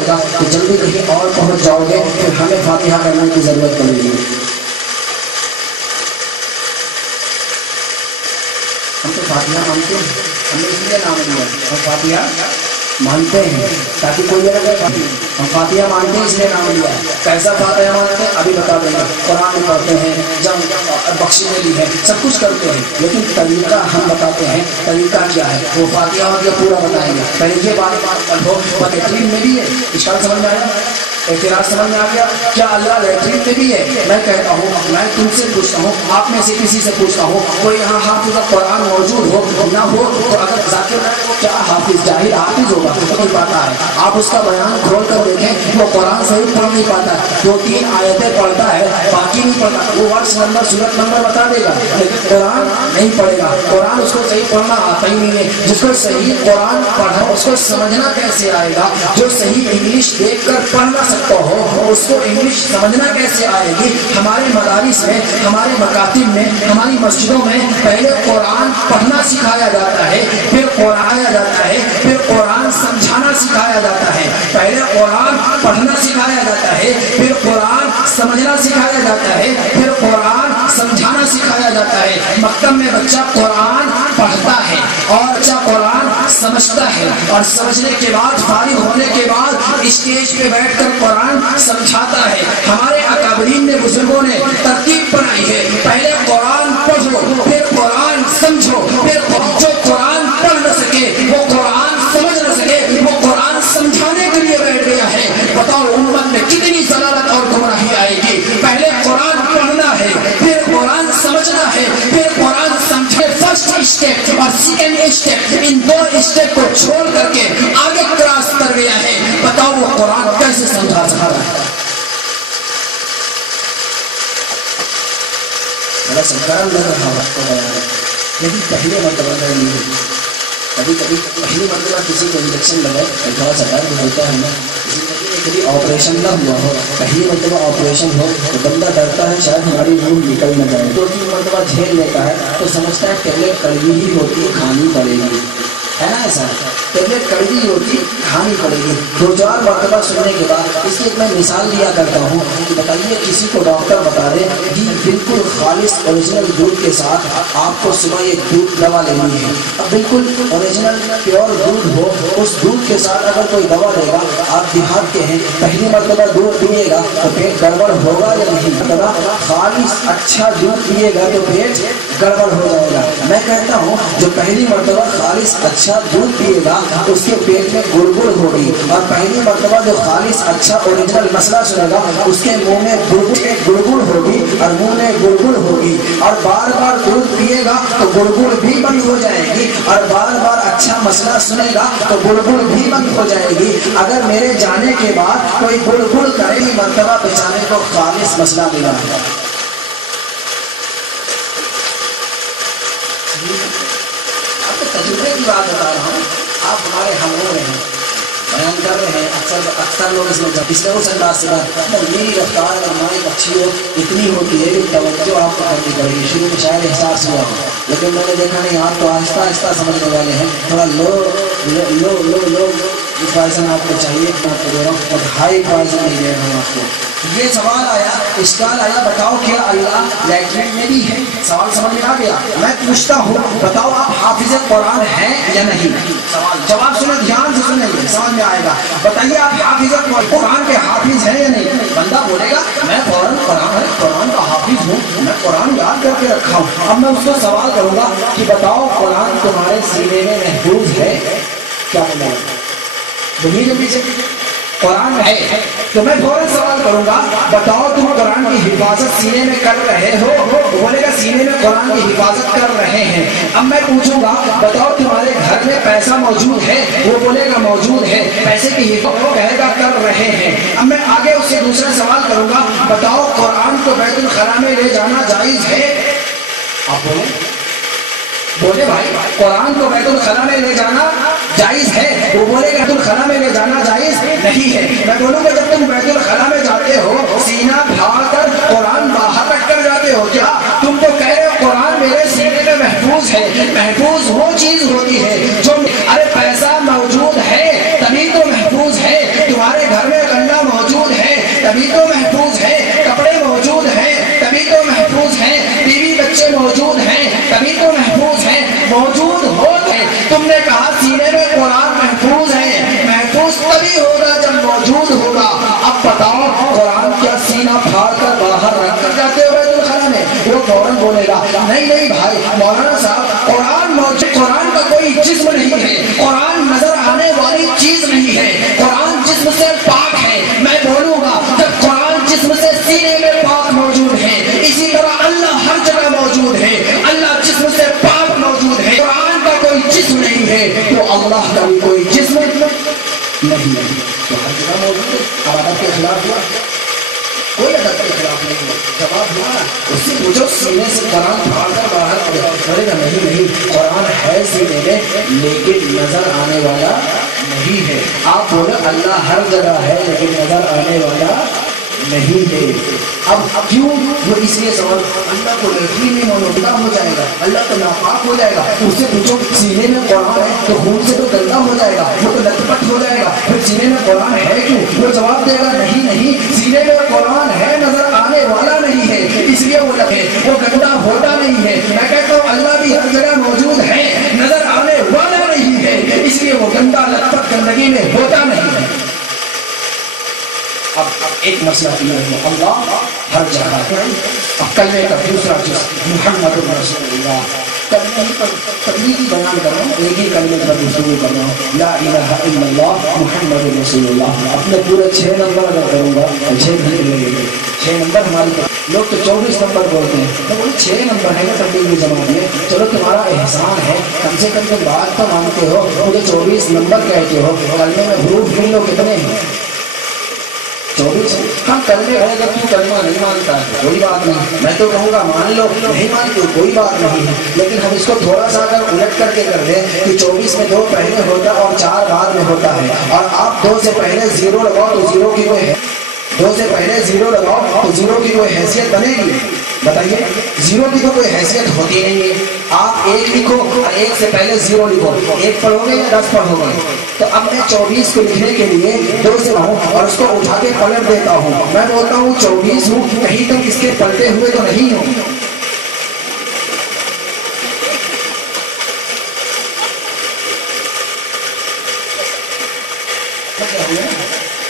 تو جلدی کہیں اور پہنچ جاؤ گے، پھر ہمیں فاتحہ کرنے کی ضرورت پڑے گی۔ ہم تو فاتحہ مانتے ہیں، ہم نے اس لیے نام لیا، ہم فاتحہ مانتے ہیں تاکہ کوئی یہ لگے ہم فاتحہ مانتے ہیں اس لیے نام لیا ہے۔ کیسا فاتحہ مانتے ہیں ابھی بتا دیں گے، قرآن میں پڑھتے ہیں، جب بخشنے لی ہے، سب کچھ کرتے ہیں، لیکن طریقہ ہم بتاتے ہیں طریقہ کیا ہے، وہ فاتحہ ہو گیا پورا بتائیں گے۔ پہلے یہ بات لیٹرین میں بھی ہے، اشکال سمجھ میں آیا، اعتراض سمجھ میں آ گیا کیا اللہ لیٹرین میں بھی ہے؟ میں کہتا ہوں، میں تم سے پوچھتا ہوں، آپ میں سے کسی سے پوچھتا ہوں، کوئی یہاں حافظ قرآن موجود ہو نہ ہو تو اگر ذاکر کیا حافظ جاہل حافظ ہوگا نہیں پاتا ہے، آپ اس کا بیان کھول کر دیکھیں، وہ قرآن صحیح پڑھ نہیں پاتا ہے، 2-3 آیتیں پڑھتا ہے باقی نہیں پڑھتا، وہ ورس نمبر سورت نمبر بتا دے گا لیکن قرآن نہیں پڑھے گا، قرآن اس کو صحیح پڑھنا آتا ہی نہیں ہے۔ جس کو صحیح قرآن پڑھا اس کو سمجھنا کیسے آئے گا؟ جو صحیح انگلش دیکھ کر پڑھنا سکتا ہو اس کو انگلش سمجھنا کیسے آئے گی؟ ہمارے مدارس میں، ہمارے مکاتب میں، ہماری مسجدوں میں پہلے قرآن پڑھنا سکھایا جاتا ہے، پھر قرآن جاتا ہے، پھر قرآن سمجھانا سکھایا جاتا ہے۔ پہلے قرآن پڑھنا سکھایا جاتا ہے، پھر قرآن سمجھنا سکھایا جاتا ہے، پھر قرآن سمجھانا سکھایا جاتا ہے۔ مکتب میں بچہ قرآن پڑھتا ہے اور بچہ قرآن سمجھتا ہے، اور سمجھنے کے بعد فارغ ہونے کے بعد اسٹیج پہ بیٹھ کر قرآن سمجھاتا ہے۔ ہمارے اکابرین نے، بزرگوں نے ترتیب بنائی ہے، پہلے قرآن پڑھو، پھر قرآن سمجھو، پھر جو قرآن پڑھ نہ سکے، وہ قرآن سمجھ نہ سکے، وہ قرآن سمجھانے کے لیے بیٹھ گیا ہے۔ بتاؤ امت میں کتنی ضلالت اور گمراہی آئے گی؟ پہلے قرآن پڑھنا ہے، پھر قرآن سمجھنا ہے، پھر قرآن سمجھے۔ فرسٹ اسٹیپ اور سیکنڈ اسٹیپ، ان 2 اسٹیپ کو چھوڑ کر کے آگے کراس کر گیا ہے۔ بتاؤ وہ قرآن کیسے سمجھا سکتا ہے؟ بڑا سنگرام لگ رہا وقت کو بیان ہے، لیکن پہلے مرتبہ میں نہیں ہوتی۔ کبھی کبھی پہلی مرتبہ کسی کو انجیکشن لگائے تھوڑا سا درد ہوتا ہے نا، کبھی آپریشن نہ ہوا ہو، پہلی مرتبہ آپریشن ہو تو بندہ ڈرتا ہے شاید ہماری روح نکل نہ جائے، 2-3 مرتبہ جھیل لیتا ہے تو سمجھتا ہے ٹیبلیٹ کڑوی ہی ہوتی ہے، کھانی پڑے گی، ہے نا ایسا؟ ٹیبلیٹ کڑوی ہوتی کھانی پڑے گی۔ 2-4 مرتبہ سننے کے بعد اس کی ایک میں مثال دیا کرتا ہوں کہ بتائیے کسی کو ڈاکٹر بتا دے کہ بالکل خالص اوریجنل دودھ کے ساتھ آپ کو صبح یہ دودھ دوا لینی ہے، اب بالکل اوریجنل پیور دودھ ہو، اس دودھ کے ساتھ اگر کوئی دوا دے گا، آپ دیہات کے ہیں، پہلی مرتبہ دودھ پیے گا تو پیٹ گڑبڑ ہوگا یا نہیں؟ مرتبہ خالص اچھا دودھ پیے گا تو پیٹ گڑبڑ ہو جائے گا۔ میں کہتا ہوں جو پہلی مرتبہ خالص اچھا دودھ پیے گا اس کے پیٹ میں گڑگڑ ہوگی، اور پہلی مرتبہ جو خالص اچھا اوریجنل مسئلہ سنے گا اس کے منہ میں گڑگڑ ہوگی اور منہ میں گڑگڑ ہوگی، اور بار بار دودھ پیے گا تو گڑگڑ بھی بند ہو جائے گی، اور بار بار اچھا مسئلہ سنے گا تو گڑگڑ بھی بند ہو جائے گی۔ اگر میرے جانے کے بعد کوئی گڑگڑ کرے گی مرتبہ بچانے کو خالص مسئلہ ملا ہے۔ تجربے کی بات بتا رہا ہوں، آپ ہمارے ہم ہو رہے ہیں، بیان کر رہے ہیں، اکثر لوگ اس میں پچھلے اس انداز سے بات، میری رفتار اور مائک اچھی ہو اتنی ہوتی ہے کہ توجہ آپ کو کرنی پڑے گی۔ شروع میں شاید احساس ہوا ہو لیکن میں نے دیکھا نہیں، آپ تو آہستہ آہستہ سمجھنے والے ہیں، تھوڑا لو پوائزن آپ کو چاہیے، میں آپ کو دے رہا ہوں، اور ہائی پوائزن نہیں دے رہا ہوں آپ کو۔ یہ سوال آیا، اشکال آیا، بتاؤ کیا اللہ لیٹرین میں بھی ہے؟ سوال سمجھ میں آ گیا؟ میں پوچھتا ہوں بتاؤ آپ حافظ قرآن ہیں یا نہیں؟ سوال جواب سنیں، دھیان سے سنیں، سمجھ میں آئے گا۔ بتائیے آپ حافظ قرآن کے حافظ ہیں یا نہیں؟ بندہ بولے گا میں قرآن کا حافظ ہوں، میں قرآن یاد کر کے رکھا ہوں۔ اب میں اس کو سوال کروں گا کہ بتاؤ قرآن تمہارے سینے میں محفوظ ہے؟ کیا بولے گا؟ دنیا کے پیچھے قرآن ہے تو میں فوراً سوال کروں گا بتاؤ تم قرآن کی حفاظت سینے میں کر رہے ہو؟ بولے گا سینے میں قرآن کی حفاظت کر رہے ہیں۔ اب میں پوچھوں گا بتاؤ تمہارے گھر میں پیسہ موجود ہے؟ وہ بولے گا موجود ہے، پیسے کی حفاظت کہے گا کر رہے ہیں۔ اب میں آگے اس سے دوسرا سوال کروں گا بتاؤ قرآن کو بیت الخلا میں لے جانا جائز ہے؟ آپ بولے بھائی قرآن کو بیت الخلا میں لے جانا جائز ہے؟ وہ بولے گا بیت الخلا میں لے جانا جائز نہیں ہے۔ میں بولوں گا جب تم بیت الخلا میں جاتے ہو سینہ پھاڑ کر قرآن باہر رکھ کر جاتے ہو کیا؟ تم تو کہہ رہے ہو قرآن میرے سینے میں محفوظ ہے۔ محفوظ وہ چیز ہوتی ہے جو ارے پیسہ موجود ہے تبھی تو محفوظ ہے۔ تمہارے تبھی تو محفوظ ہے، کپڑے موجود ہیں تبھی تو محفوظ ہیں، بیوی بچے موجود ہیں تبھی تو محفوظ ہیں، موجود ہوتے ہیں۔ تم نے کہا سینے میں قرآن محفوظ ہے، محفوظ تبھی ہوگا جب موجود ہوگا۔ اب بتاؤ قرآن کیا سینہ پھاڑ کر باہر رکھ کر جاتے ہو بیت الخلا میں؟ وہ فوراً بولے گا نہیں نہیں بھائی مولانا صاحب قرآن موجود، قرآن کا کوئی جسم نہیں ہے، قرآن نظر آنے والی چیز نہیں ہے، قرآن جسم سے پاک ہے۔ میں بولوں گا جب قرآن جسم سے سینے میں پاک موجود ہے، اسی طرح اللہ ہر جگہ موجود ہے، اللہ جسم سے پاک موجود ہے، قرآن کا کوئی جسم نہیں ہے تو اللہ کا بھی کوئی جسم نہیں ہے، تو ہر جگہ موجود ہے۔ اب ادب کے خلاف ہوا، کوئی ادب کے خلاف نہیں ہے، جواب ہوا اس سے پوچھو سینے سے قرآن پھاڑ کر باہر بولے گا نہیں نہیں قرآن ہے سینے میں لیکن نظر آنے والا نہیں ہے۔ آپ بولے اللہ ہر جگہ ہے لیکن نظر آنے والا نہیں ہے۔ اب کیوں؟ وہ اس لیے سوال اللہ کو لڑکی میں منوتا ہو جائے گا، اللہ تو ناپاک ہو جائے گا، اس سے پوچھو سینے میں قرآن ہے تو خون سے تو گندا ہو جائے گا، وہ تو لت پٹ ہو جائے گا، پھر سینے میں قرآن ہے کیوں؟ وہ جواب دے گا نہیں نہیں سینے میں قرآن ہے نظر آنے والا نہیں ہے، اس لیے وہ لگے وہ گندا ہوتا نہیں ہے۔ میں کہتا ہوں اللہ بھی ہر جگہ موجود ہے، نظر آنے والا نہیں ہے، اس لیے وہ گندا لت پٹ گندگی میں ہوتا نہیں ہے۔ اب ایک مسئلہ یہ ہے اللہ ہر جگہ ہے۔ اب کلمے کا دوسرا جز محمد رسول اللہ، کلمے پر تبلیغی بیان کر رہا ہوں، ایک ہی کلمے پر گفتگو کر رہا ہوں، لا الہ الا اللہ محمد رسول اللہ۔ اپنے پورے 6 نمبر اگر کروں گا تو 6 گھنٹے لگے گے، 6 نمبر ہماری لوگ تو 24 نمبر بولتے ہیں، تو بولے 6 نمبر ہے نا تبلیغی جماعت میں، چلو تمہارا احسان ہے کم سے کم تم بات تو مانتے ہو، مجھے 24 نمبر کہتے ہو، کلمے میں حروف گن لو کتنے ہیں؟ 24۔ ہم کلمے ہے جب تو کلمہ نہیں مانتا ہے کوئی بات نہیں، میں تو کہوں گا مان لو، نہیں مانتے کوئی بات نہیں ہے، لیکن ہم اس کو تھوڑا سا اگر الٹ کر کے کر دیں کہ 24 میں 2 پہلے ہوتا اور 4 بعد میں ہوتا ہے، اور آپ 2 سے پہلے 0 لگاؤ تو 0 کی کوئی ہے، 2 سے پہلے 0 لگاؤ تو 0 کی کوئی حیثیت بنے گی؟ بتائیے 0 کی تو کوئی حیثیت ہوتی نہیں ہے۔ آپ 1 لکھو اور 1 سے پہلے 0 لکھو، 1 پڑھو گے یا 10 پڑھو گے؟ تو اب میں 24 کو لکھنے کے لیے 2 سے ہوں اور اس کو اٹھا کے پلٹ دیتا ہوں، میں بولتا ہوں 24 ہوں، کہیں تک اس کے پلٹے ہوئے تو نہیں ہوں۔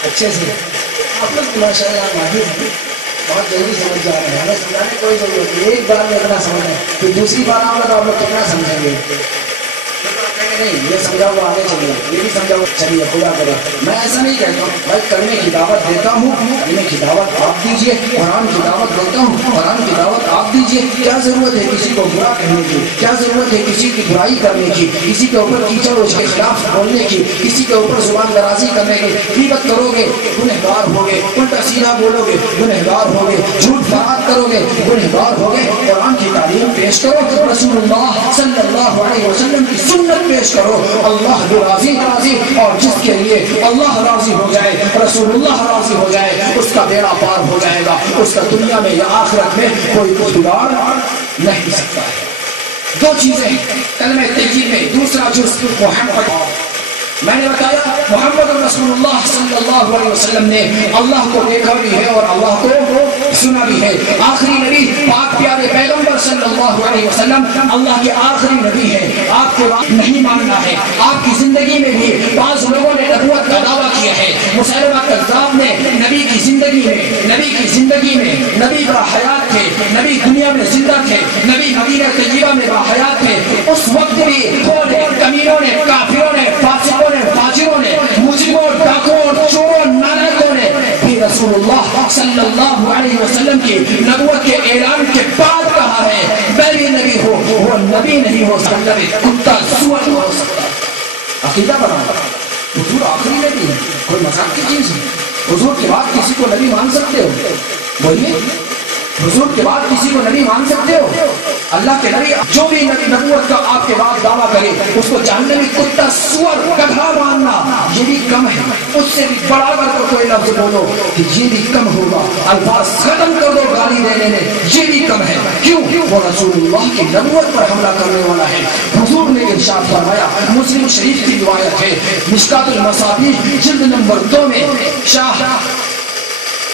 اچھے سے آپ لوگ ماشاء اللہ ماہر ہیں، بہت جلدی سمجھ جا رہے ہیں، ہمیں سمجھانے کی کوئی ضرورت نہیں، ایک بار میں اتنا سمجھ ہے پھر دوسری بار آؤں گا تو آپ لوگ کتنا سمجھیں گے؟ نہیں یہ سمجھا ہوا آگے چلیے، یہ بھی سمجھا ہوا چلیے خدا کرے۔ میں ایسا نہیں کہتا ہوں بھائی کلمے کی دعوت دیتا ہوں، کلمے کی دعوت آپ دیجیے، قرآن کی دعوت دیتا ہوں، قرآن کی دعوت آپ دیجیے، کیا ضرورت ہے کسی کو برا کہنے کی، کیا ضرورت ہے کسی کی برائی کرنے کی، کسی کے اوپر کیچڑ اس کے خلاف بولنے کی، کسی کے اوپر زبان درازی کرنے کی؟ غیبت کرو گے گنہگار ہوگے، الٹا سیدھا بولو گے گنہگار ہوگے، جھوٹ بات کرو گے گنہگار ہوگے۔ قرآن کی تعلیم پیش کرو، رسول اللہ صلی اللہ علیہ وسلم کی سنت پیش کرو، اللہ بھی راضی راضی، اور جس کے لیے اللہ راضی ہو جائے، رسول اللہ راضی ہو جائے، اس کا بیڑا پار ہو جائے گا، اس کا دنیا میں یا آخرت میں کوئی بگاڑ نہیں سکتا ہے۔ 2 چیزیں کلمہ طیب میں، دوسرا جز محمد، میں نے بتایا محمد رسول اللہ صلی اللہ علیہ وسلم نے اللہ کو دیکھا بھی ہے اور اللہ کو سنا بھی ہے۔ آخری نبی پاک پیارے پیغمبر صلی اللہ علیہ وسلم اللہ کے آخری نبی ہے، آپ کو نہیں ماننا ہے۔ آپ کی زندگی میں بھی بعض لوگوں نے نبوت کا دعویٰ کیا ہے، مسیلمہ کذاب نے نبی کی زندگی میں نبی با حیات تھے، نبی دنیا میں زندہ تھے، نبی مدینہ طیبہ میں با حیات تھے، اس وقت بھی تھوڑے کمینوں نے، کافروں نے، فاسقوں نے، فاجروں نے، مجرموں، ڈاکوؤں، چوروں، نالائقوں نے بھی رسول اللہ صلی اللہ علیہ وسلم کی نبوت کے اعلان کے بعد کہا ہے میں بھی نبی ہوں، وہ نبی نہیں ہو سکتا، کتا سور ہو سکتا۔ عقیدہ بناؤ حضور آخری نبی ہے، کوئی مذاق کی چیز ہے؟ حضور کے بعد کسی کو نبی مان سکتے ہو؟ بولیے حضور کے بعد کسی کو نبی مان سکتے ہو؟ اللہ کے نبی جو بھی نبی نبوت کا آپ کے بعد دعویٰ کرے اس کو جہنمی کتا سور گدھا ماننا یہ بھی کم ہے، اس سے بھی بڑا کر تو کوئی لفظ بولو کہ یہ بھی کم ہوگا، الفاظ ختم کر دو گالی دینے میں، یہ بھی کم ہے۔ کیوں؟ وہ رسول اللہ کی نبوت پر حملہ کرنے والا ہے۔ حضور نے ارشاد فرمایا، مسلم شریف کی روایت ہے، مشکات المصابیح جلد نمبر 2 میں